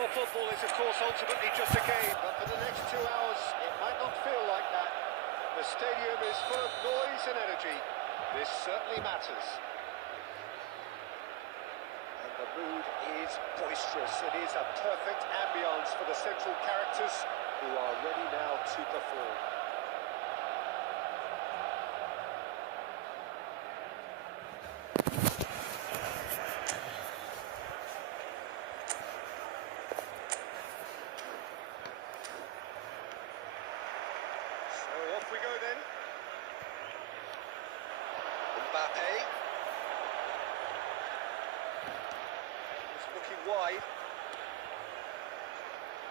Well, football is, of course, ultimately just a game, but for the next 2 hours, it might not feel like that. The stadium is full of noise and energy. This certainly matters. And the mood is boisterous. It is a perfect ambience for the central characters who are ready now to perform. Off we go then. Mbappe. It's looking wide.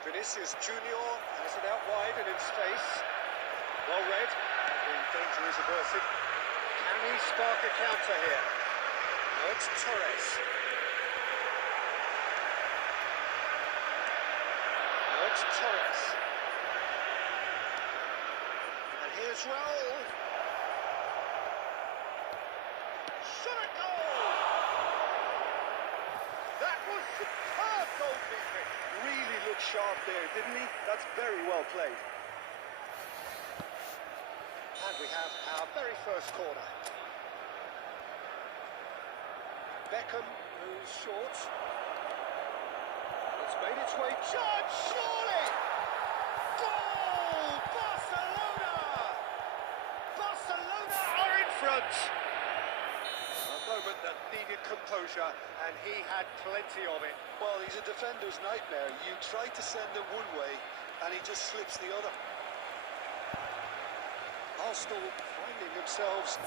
Vinicius Junior has it out wide and in space. Well read. The danger is averted. Can he spark a counter here? No, it's Torres. No, it's Torres. Here's Raul. Shot a goal! That was superb goalkeeping. Really looked sharp there, didn't he? That's very well played. And we have our very first corner. Beckham moves short. It's made its way. Judge, surely! Goal! Barcelona! Barcelona are in front. A moment that needed composure, and he had plenty of it. Well, he's a defender's nightmare. You try to send him one way, and he just slips the other. Arsenal finding themselves.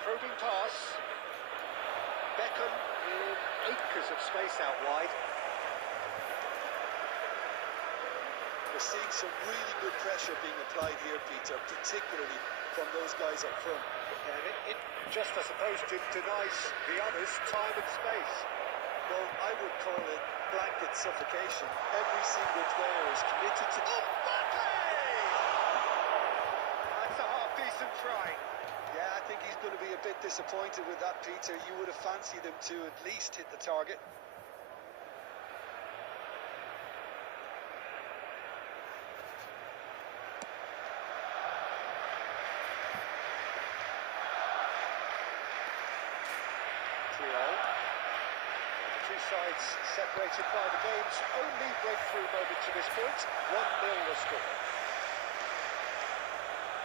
Probing pass. Beckham in acres of space out wide. We're seeing some really good pressure being applied here, Peter, particularly from those guys up front. And it just, I suppose, denies the others time and space. Well, I would call it blanket suffocation. Every single player is committed to... Mbappe! That's a half-decent try. Yeah, I think he's going to be a bit disappointed with that, Peter. You would have fancied him to at least hit the target. The two sides separated by the game's only breakthrough moment to this point. 1-0 the score.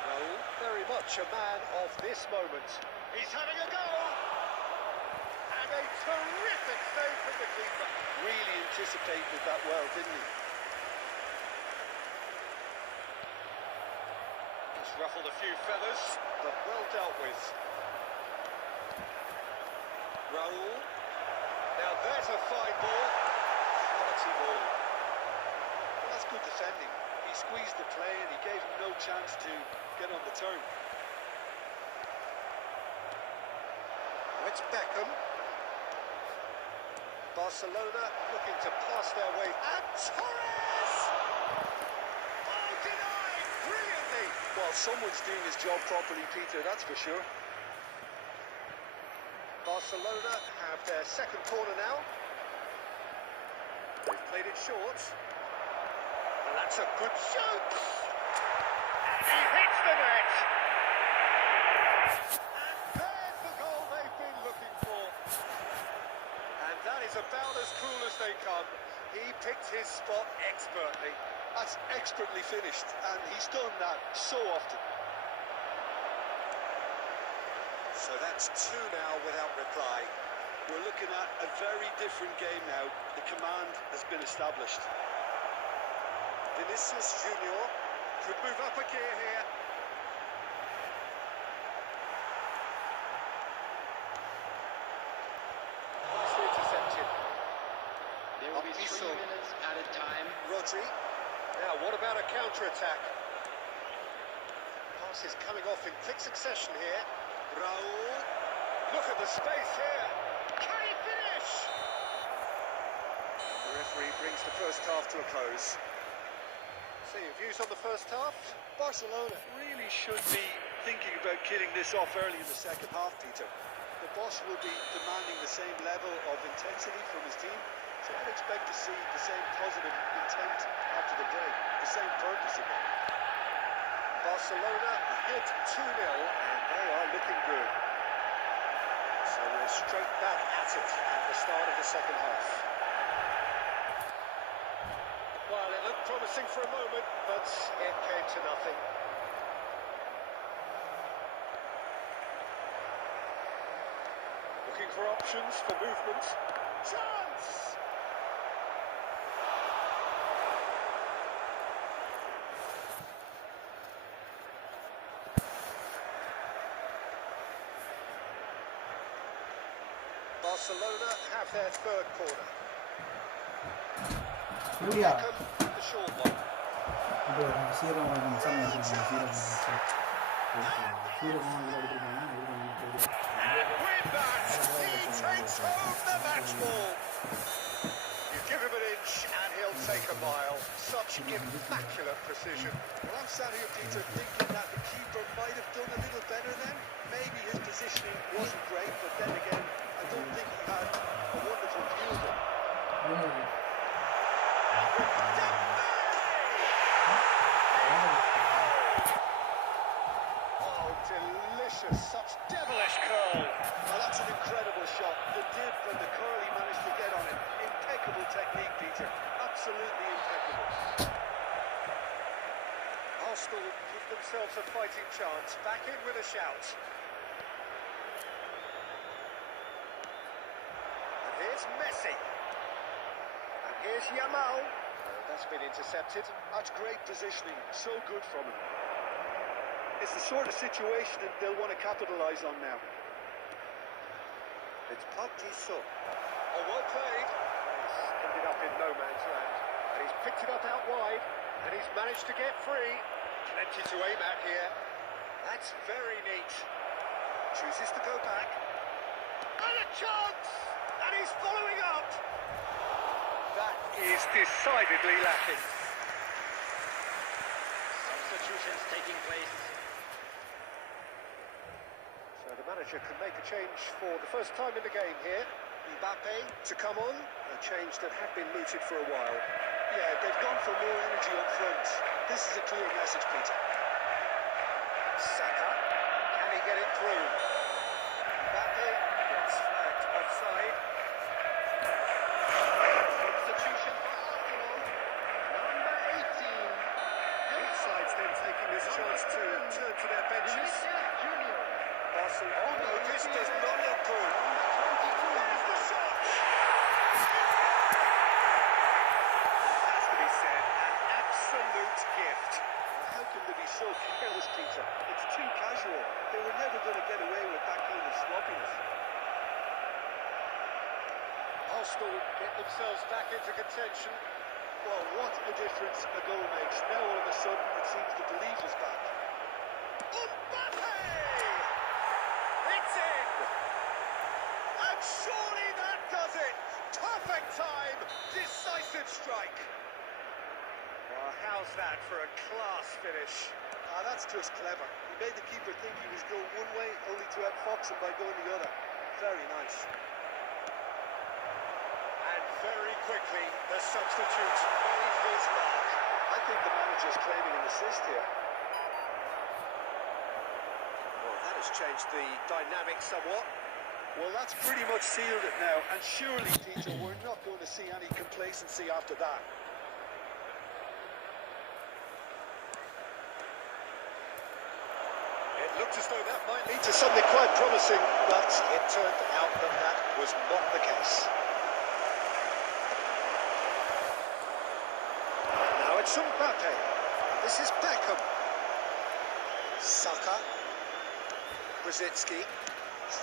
Raul, very much a man of this moment. He's having a go! And a terrific save from the keeper. Really anticipated that well, didn't he? He's ruffled a few feathers, but well dealt with. Raul. Now there's a fine ball. Quality ball. Well, that's good defending. He squeezed the play and he gave him no chance to get on the turn. It's Beckham. Barcelona looking to pass their way. And Torres! Oh, denied brilliantly. Well, someone's doing his job properly, Peter, that's for sure. Barcelona have their second corner now. They've played it short. And that's a good shoot! And he hits the net! And there's the goal they've been looking for. And that is about as cool as they come. He picked his spot expertly. That's expertly finished, and he's done that so often. So that's two now without reply. We're looking at a very different game now. The command has been established. Vinicius Junior could move up a gear here. Nicely intercepted. There will be 3 minutes added time. Rodri. Now, what about a counter-attack? Pass is coming off in quick succession here. Raul. Look at the space here. Can he finish? The referee brings the first half to a close. So your views on the first half? Barcelona really should be thinking about killing this off early in the second half, Peter. The boss will be demanding the same level of intensity from his team, so I'd expect to see the same positive intent after the break, the same purpose again. Barcelona ahead 2-0, and they are looking good. So we're straight back at it at the start of the second half. Well, it looked promising for a moment, but it came to nothing. Looking for options for movement. Chance! Barcelona have their third corner. Beckham, the short one. And with that, he takes home the match ball. You give him an inch and he'll take a mile. Such immaculate precision. Well, I'm sat here, Peter, thinking that the keeper might have done a little better then. Maybe his positioning wasn't great, but then again, I don't think he had a wonderful view of it. Oh, delicious. Such devilish curl. Well, that's an incredible shot. The dip and the curl he managed to get on it. Impeccable technique, Peter. Absolutely impeccable. Arsenal give themselves a fighting chance. Back in with a shout. And here's Messi. And here's Yamal. That's been intercepted. That's great positioning. So good from him. It's the sort of situation that they'll want to capitalise on now. It's Partiso. Oh, well played. He's ended up in no man's land. And he's picked it up out wide. And he's managed to get free. Plenty to aim at here. That's very neat. Chooses to go back. And a chance! And he's following up. That is decidedly lacking. Substitutions taking place. So the manager can make a change for the first time in the game here. Mbappe to come on. A change that had been mooted for a while. Yeah, they've gone for more energy up front. This is a clear message, Peter. Saka, can he get it through? Mbappe gets flagged offside. Substitution for Arsenal. Number 18. Both sides then taking this chance to turn to their benches. Junior. Barcelona. Oh no, this does not look good. Number 22. There's the shot! It has to be said, an absolute gift. How can they be so careless, Peter? It's too casual. They were never going to get away with that kind of sloppiness. Arsenal get themselves back into contention. Well, what a difference a goal makes. Now all of a sudden it seems the belief is back. Mbappe! It's in! And surely that does it! Perfect time! Decisive strike! Well, how's that for a class finish? That's just clever. He made the keeper think he was going one way, only to outfox him by going the other. Very nice. And very quickly, the substitute made his mark. I think the manager's claiming an assist here. Well, that has changed the dynamic somewhat. Well, that's pretty much sealed it now, and surely, Peter, we're not going to see any complacency after that. It looked as though that might lead to something quite promising, but it turned out that that was not the case. Now it's Mbappe. This is Beckham. Saka. Brzezinski. 6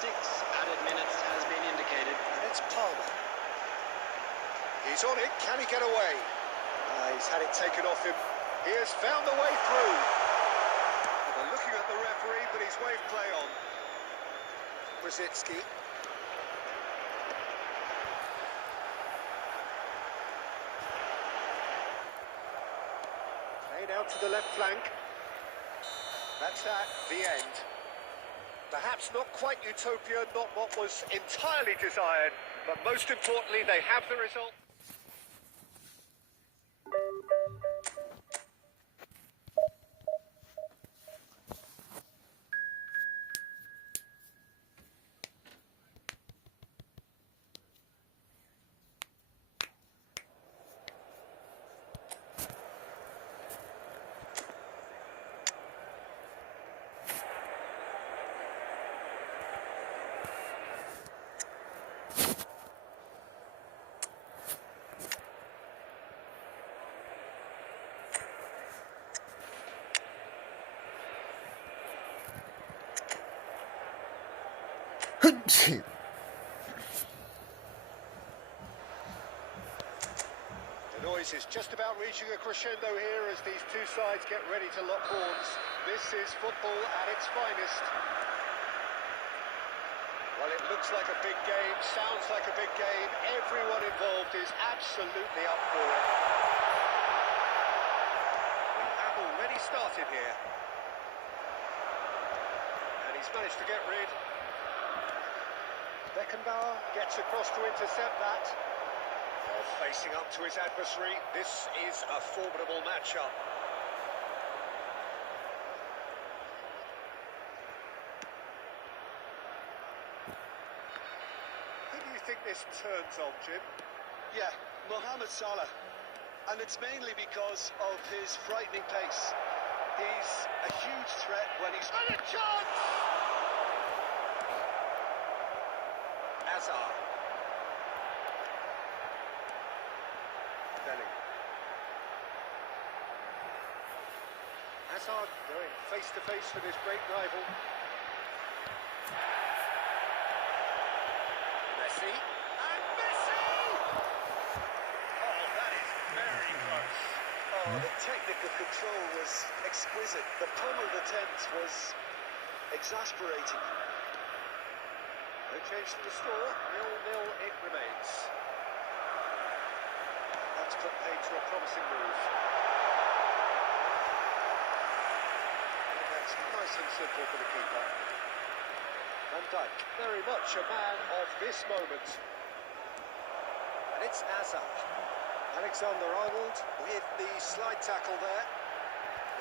added minutes has been indicated. And it's Palmer. He's on it. Can he get away? He's had it taken off him. He has found the way through. They're looking at the referee, but he's waved play on. Brzezinski. Played out to the left flank. That's that, the end. Perhaps not quite utopia, not what was entirely desired, but most importantly, they have the result. The noise is just about reaching a crescendo here as these two sides get ready to lock horns. This is football at its finest. Well, it looks like a big game, sounds like a big game. Everyone involved is absolutely up for it. We have already started here. And he's managed to get rid. Beckenbauer gets across to intercept that. Facing up to his adversary, this is a formidable matchup. Who do you think this turns on, Jim? Yeah, Mohamed Salah. And it's mainly because of his frightening pace. He's a huge threat when he's... And a chance! Hazard. Hazard going face to face with his great rival. Messi. And Messi! Oh, that is very close. Oh, the technical control was exquisite. The pummeled attempt was exasperating. No change to the score. 0-0 it remains. That's put paid to a promising move. Nice and simple for the keeper. Van Dijk, very much a man of this moment. And it's Hazard. Alexander-Arnold with the slide tackle there.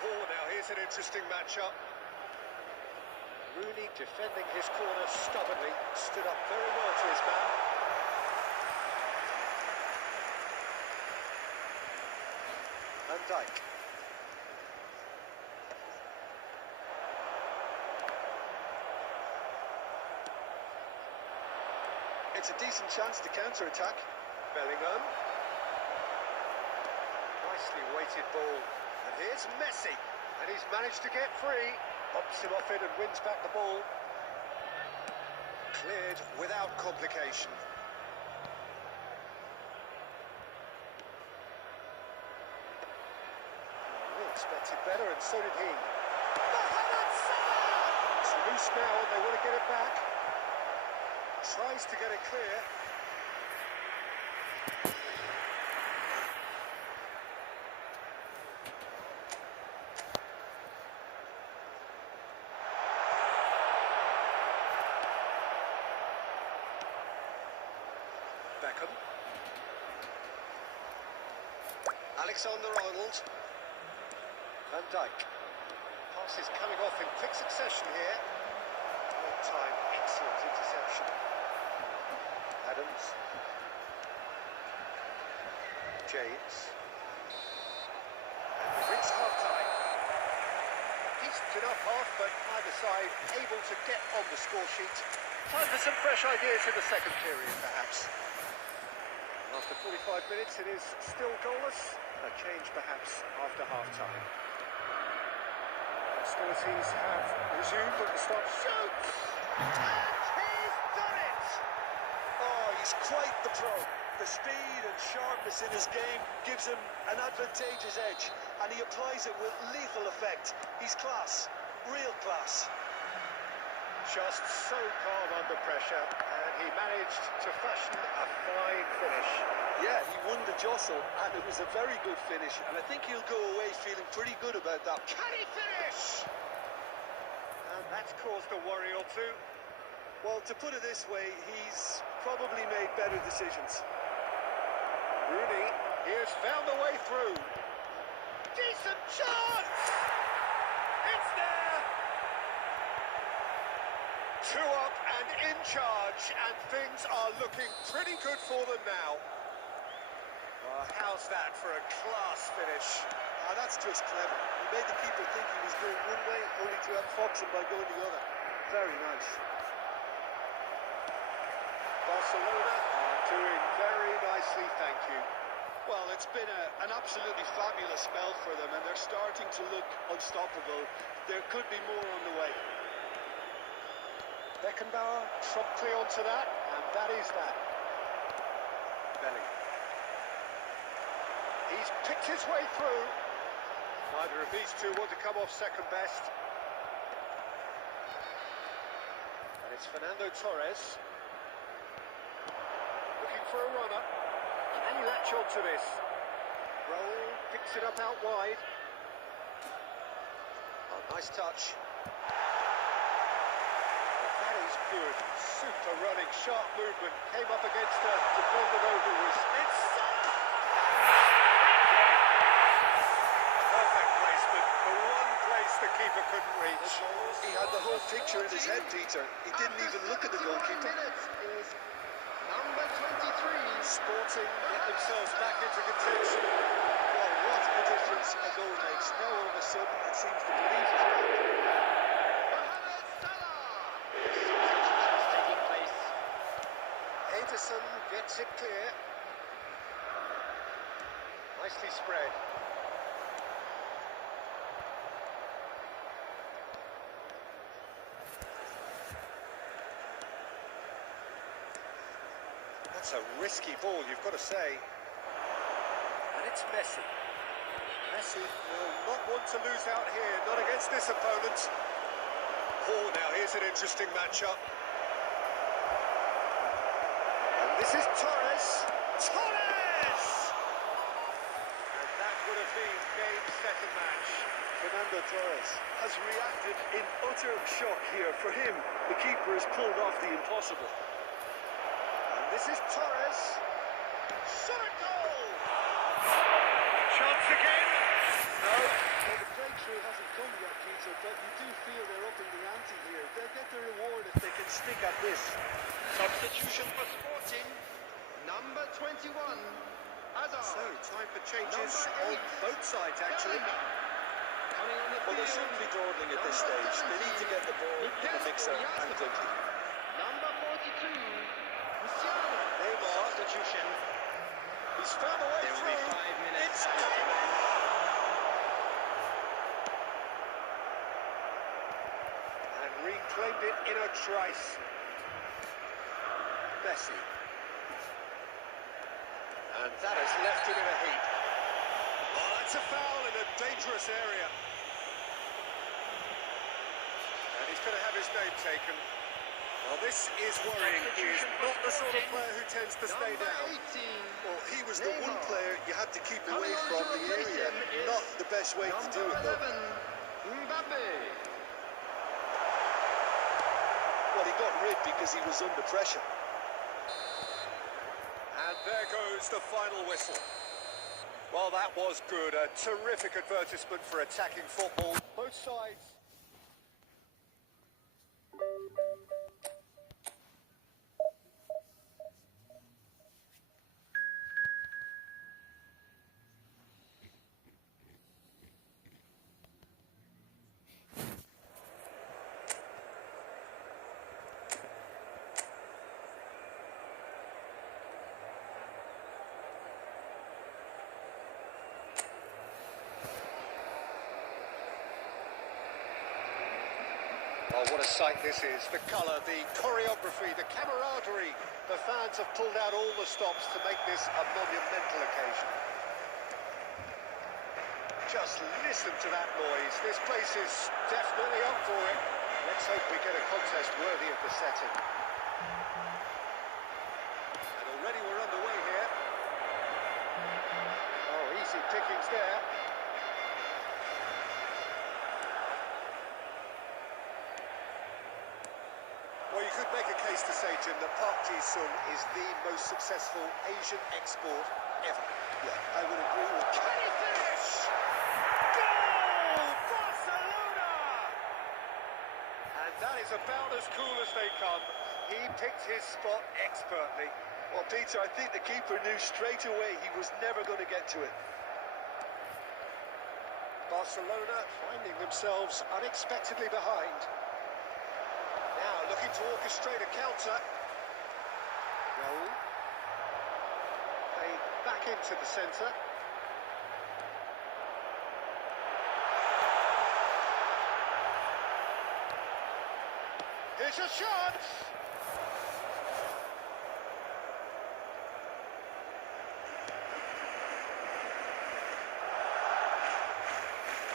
Oh, now here's an interesting matchup. Rooney defending his corner stubbornly, stood up very well to his man. Van Dijk. It's a decent chance to counter-attack. Bellingham. Nicely weighted ball. And here's Messi. And he's managed to get free. Hops him off it and wins back the ball. Cleared without complication. We expected better, and so did he. Mohamed Salah! It's loose now, and they want to get it back. Tries to get it clear. Beckham. Alexander-Arnold. Van Dijk. Pass is coming off in quick succession here. Great time, excellent interception. Adams. James. And we reach half-time. Decent enough half, but either side able to get on the score sheet. Time for some fresh ideas in the second period, perhaps. After 45 minutes, it is still goalless. A change, perhaps, after half-time. Hostilities have resumed at the stop. Shoots! And he's done it! Oh, he's quite the pro. The speed and sharpness in his game gives him an advantageous edge, and he applies it with lethal effect. He's class, real class. Just so calm under pressure, and he managed to fashion a fine finish. Yeah, he won the jostle, and it was a very good finish, and I think he'll go away feeling pretty good about that. Can he finish? And that's caused a worry or two. Well, to put it this way, he's probably made better decisions. Rooney, he has found a way through. Decent chance! It's there! 2 up and in charge, and things are looking pretty good for them now. How's that for a class finish? That's just clever. He made the keeper think he was going one way, only to outfox him by going the other. Very nice. Barcelona are doing very nicely, thank you. Well, it's been an absolutely fabulous spell for them, and they're starting to look unstoppable. There could be more on the way. Beckenbauer promptly onto that, and that is that. Belly. He's picked his way through. Neither of these two want to come off second best. And it's Fernando Torres. Looking for a runner. Can he latch on to this? Roll, picks it up out wide. Oh, nice touch. That is good. Super running, sharp movement. Came up against a defended over. It's perfect placement. The one place the keeper couldn't reach. He had the whole picture in his head, Peter. He didn't even look at the goalkeeper. Number 23. Sporting get themselves back into contention. Well, what a difference a goal makes. Now all of a sudden it seems the belief is back. Substitutions taking place. Ederson gets it clear. Nicely spread. That's a risky ball, you've got to say. And it's Messi. Messi will not want to lose out here, not against this opponent. Oh, now here's an interesting matchup. And this is Torres. Torres! And that would have been game, set and match. Fernando Torres has reacted in utter shock here. For him, the keeper has pulled off the impossible. This is Torres. Shot a goal! Chance again. No. Well, the breakthrough hasn't come yet, Peter, but you do feel they're upping the ante here. They'll get their reward if they can stick at this. Substitution for Sporting. Number 21. Hazard. So, time for changes Number 8. on both sides, actually. Coming on the Well, they field. shouldn't be dawdling at this stage. They need to get the ball in the mixer and quickly. Number 42. Neymar. Substitution. He's found a way There will be through. 5 minutes. It's Neymar! And reclaimed it in a trice. Messi. And that has left him in a heap. Oh, that's a foul in a dangerous area. And he's going to have his name taken. Well, this is worrying. He is not the sort of player who tends to stay down. Well, he was the one player you had to keep away from the area. Not the best way to do it, though. Well, he got rid because he was under pressure. And there goes the final whistle. Well, that was good. A terrific advertisement for attacking football. Both sides. Oh, what a sight this is. The colour, the choreography, the camaraderie. The fans have pulled out all the stops to make this a monumental occasion. Just listen to that noise. This place is definitely up for it. Let's hope we get a contest worthy of the setting. And already we're underway here. Oh, easy pickings there. Well, you could make a case to say, Jim, that Park Ji-sung is the most successful Asian export ever. Yeah, I would agree with that. Can he finish? Goal! Barcelona! And that is about as cool as they come. He picked his spot expertly. Well, Peter, I think the keeper knew straight away he was never going to get to it. Barcelona finding themselves unexpectedly behind. Now looking to orchestrate a counter. Raul. Played back into the centre. Here's a shot!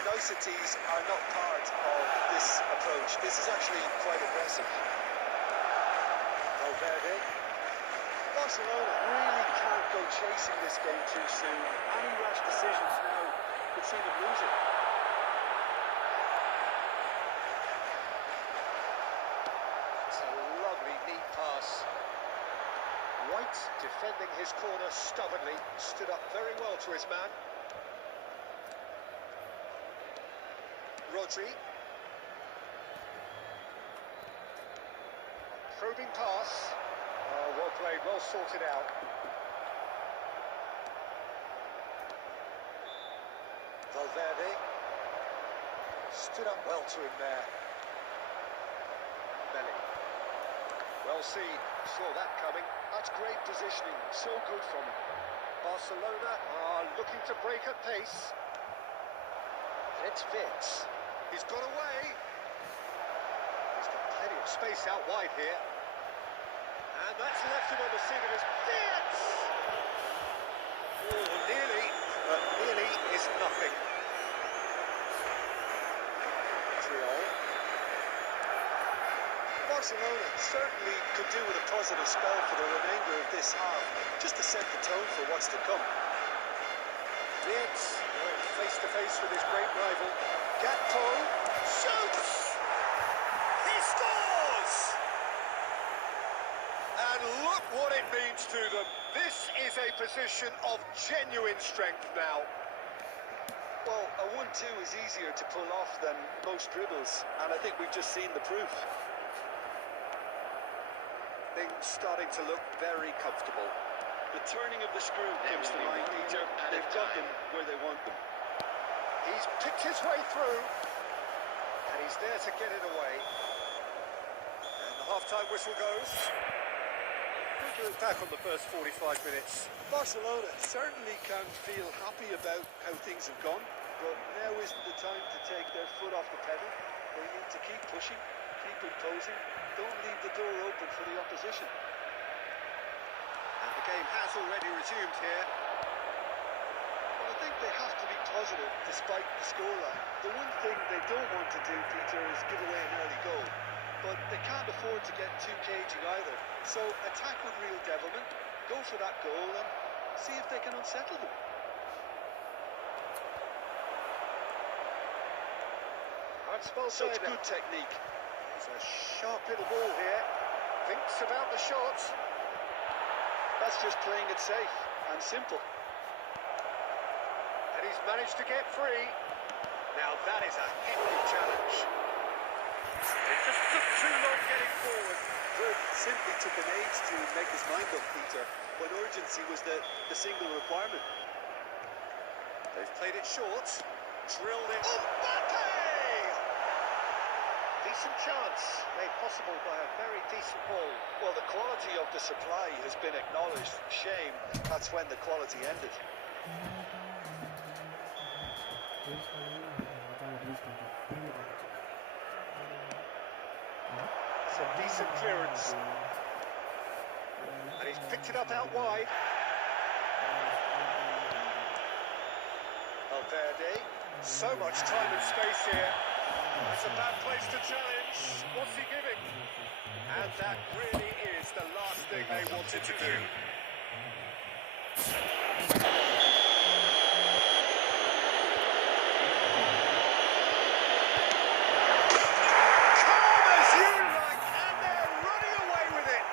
Niceties are not part of this approach. This is actually quite aggressive. Valverde. Barcelona really can't go chasing this game too soon. Any rash decisions now could see them lose it. It's a lovely, neat pass. White defending his corner stubbornly, stood up very well to his man. Rodri. Probing pass. Oh, well played, well sorted out. Valverde. Stood up well to him there. Belly. Well seen, saw that coming. That's great positioning, so good from him. Barcelona are looking to break at pace. And it's Vitz. He's got away. He's got plenty of space out wide here. And that's left him on the seat of his Vitz! Oh, nearly, but nearly is nothing. Barcelona certainly could do with a positive spell for the remainder of this half, just to set the tone for what's to come. Vitz face to face with his great rival. Gatto shoots! He scores! And look what it means to them. This is a position of genuine strength now. Well, a 1-2 is easier to pull off than most dribbles, and I think we've just seen the proof. Things starting to look very comfortable. The turning of the screw comes to mind, Peter. They've got them where they want them. He's picked his way through, and he's there to get it away. And the half-time whistle goes. We'll look back on the first 45 minutes. Barcelona certainly can feel happy about how things have gone, but now isn't the time to take their foot off the pedal. They need to keep pushing, keep imposing, don't leave the door open for the opposition. And the game has already resumed here. Well, I think they have to be positive despite the scoreline. The one thing they don't want to do, Peter, is give away an early goal. But they can't afford to get too cagey either. So attack with real devilment, go for that goal and see if they can unsettle them. Such good technique. It's a sharp little ball here. Thinks about the shot. That's just playing it safe and simple. And he's managed to get free. Now that is a hefty challenge. It just took too long getting forward. It simply took an age to make his mind up, Peter, when urgency was the single requirement. They've played it short. Drilled it. Mbappe! Decent chance, made possible by a very decent ball. Well, the quality of the supply has been acknowledged. Shame, that's when the quality ended. Some decent clearance. And he's picked it up out wide. Valverde. So much time and space here. It's a bad place to challenge. What's he giving? And that really is the last thing they wanted to do. Calm as you like, and they're running away with it.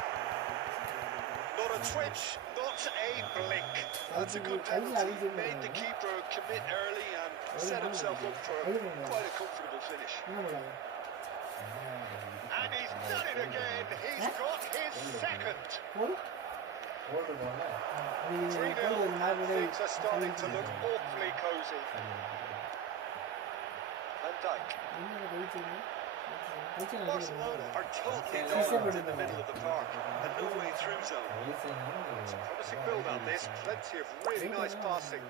Not a twitch, not a blink. That's a good penalty. Made the keeper commit early and set himself up for quite a comfortable finish. And he's done it again. He's got his second. 3-0, and things are starting to look awfully cosy. Van Dijk. Barcelona are totally dominant in the middle of the park and no way through zone. It's a promising build on this, plenty of really nice passing.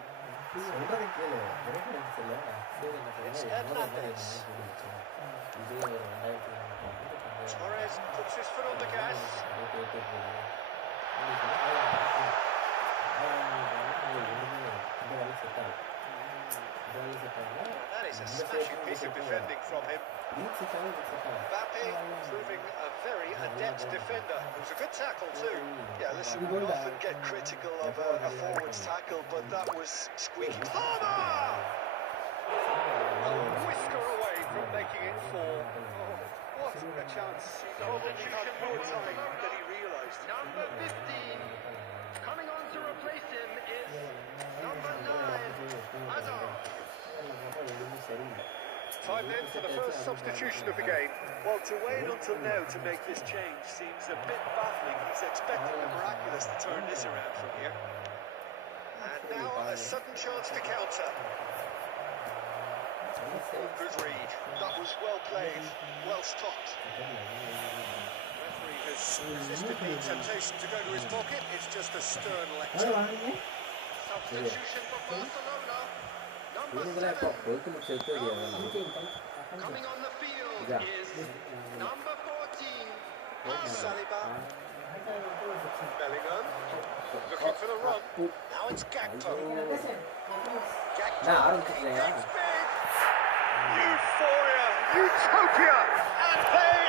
It's Hernandez. Torres puts his foot on the gas. That is a smashing piece of defending from him. Mbappe proving a very adept defender. It was a good tackle too. Yeah, listen, we often get critical of a forward's tackle, but that was squeaky. Palmer! A whisker away from making it 4. Oh, what a chance. He probably had more time than he realised. Number 15. Coming on to replace him is number 9, Hazard. Time then for the first substitution of the game. Well, to wait until now to make this change seems a bit baffling. He's expecting the miraculous to turn this around from here. And now a sudden chance to counter. Good read. That was well played, well stopped. Referee has resisted the temptation to go to his pocket. It's just a stern lecture. Substitution for Barcelona. Number 7. Coming on the field is number 14, Saliba. Bellingham. Looking for the run. Now it's Gakpo. Gakpo. He thinks big. Euphoria. Utopia. And they